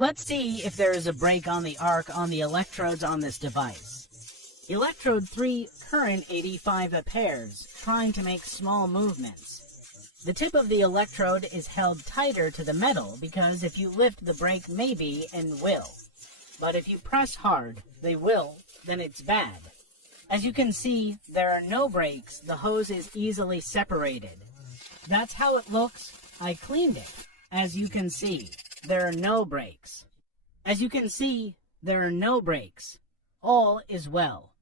Let's see if there is a break on the arc on the electrodes on this device. Electrode 3, current 85 pairs, trying to make small movements. The tip of the electrode is held tighter to the metal because if you lift the brake maybe and will. But if you press hard, they will, then it's bad. As you can see, there are no breaks, the hose is easily separated. That's how it looks. I cleaned it. As you can see, there are no breaks. As you can see, there are no breaks. All is well.